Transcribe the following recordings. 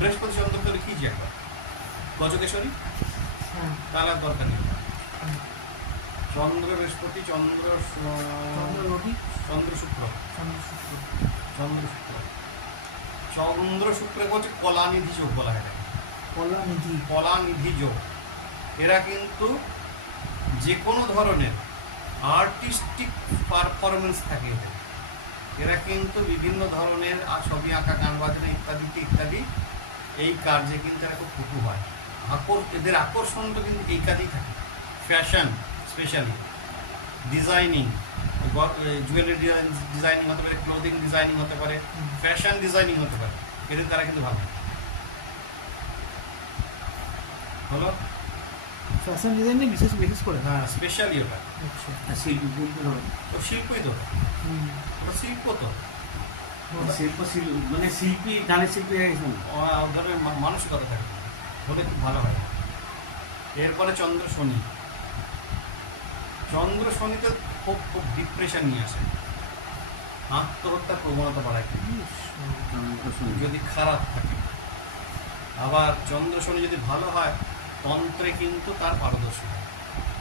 বৃহস্পতি চন্দ্র তো লিখিয়েছি একবার, গজকেশ্বরী, তাহলে আর দরকার নেই। চন্দ্র বৃহস্পতি, চন্দ্র রবি, চন্দ্র শুক্র, চন্দ্র শুক্র, চন্দ্র শুক্র, চন্দ্র শুক্রকে হচ্ছে কলানিধি যোগ বলা হয়। কলানিধি, কলানিধি যোগ। এরা কিন্তু যে কোনো ধরনের আর্টিস্টিক পারফরমেন্স থাকে এদের। এরা কিন্তু বিভিন্ন ধরনের ছবি আঁকা, গান বাজনা ইত্যাদি ইত্যাদি এই কার্যে কিন্তু এরা খুব পটু হয়। এদের আকর্ষণটা কিন্তু এই কাজেই থাকে। Fashion specially, designing, jewellery designing হতে পারে, ক্লোদিং ডিজাইনিং হতে পারে, ফ্যাশন ডিজাইনিং হতে পারে, এদের তারা কিন্তু ভালো হলো। ফ্যাশন ডিজাইনে বিশেষ করে। হ্যাঁ, স্পেশালি ওটা। আচ্ছা, শিল্পী বলতে হবে। তো শিল্পই তো ওটা শিল্প তো, মানে শিল্পী, গানের শিল্পী হয়ে গেছেন। ধরনের মানসিকতা থাকে, হলে খুব ভালো হয়। এরপরে চন্দ্র শনি। চন্দ্র শনিতে খুব খুব ডিপ্রেশন নিয়ে আসে, আত্মহত্যার প্রবণতা বাড়ায় যদি খারাপ থাকে। আবার চন্দ্র শনি যদি ভালো হয়, তন্ত্রে কিন্তু তার পারদর্শী হয়,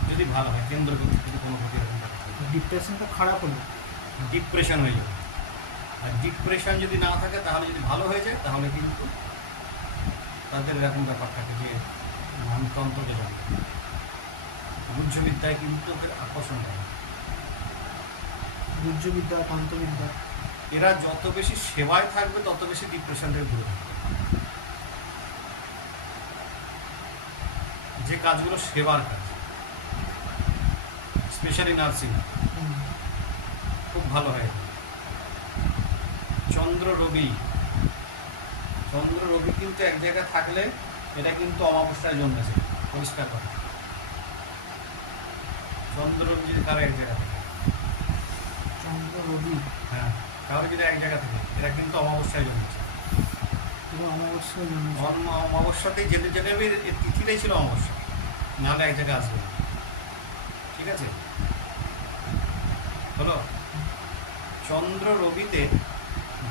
যদি ভালো হয়, কেন্দ্র যদি কোনো ক্ষতি এরকম ডিপ্রেশনটা খারাপ হলো, ডিপ্রেশন হয়ে যাবে। আর ডিপ্রেশন যদি না থাকে, তাহলে যদি ভালো হয়ে যায়, তাহলে কিন্তু তাদের এরকম ব্যাপার থাকে যে আমি তন্ত্রকে জানি, গুহ্যবিদ্যায় কিন্তু ওদের আকর্ষণ করে। গুহ্যবিদ্যা, তন্ত্রবিদ্যা। এরা যত বেশি সেবায় থাকবে, তত বেশি ডিপ্রেশন থেকে দূরে থাকবে। যে কাজগুলো সেবার কাজ, স্পেশালি নার্সিং, খুব ভালো হয়। চন্দ্র রবি। চন্দ্র রবি কিন্তু এক জায়গায় থাকলে এটা কিন্তু অমাবস্যায় জন্মেছে, পরিষ্কার করে। চন্দ্র রবি যদি কারো এক জায়গা থাকে, চন্দ্র রবি, হ্যাঁ, কারো যদি এক জায়গা থাকে, এরা কিন্তু অমাবস্যায় জন্মেছে। অমাবস্যায় অমাবস্যাতেই যেতে যেতে এর তিথিটাই ছিল অমাবস্যা, নাহলে এক জায়গায় আসবে না। ঠিক আছে, হলো। চন্দ্র রবিতে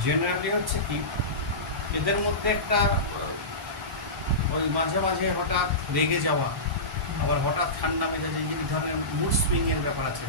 জেনারেলি হচ্ছে কি, এদের মধ্যে একটা ওই মাঝে মাঝে হঠাৎ রেগে যাওয়া, আবার হঠাৎ ঠান্ডা মেজাজে, এই ধরনের মুড সুইংয়ের ব্যাপার আছে।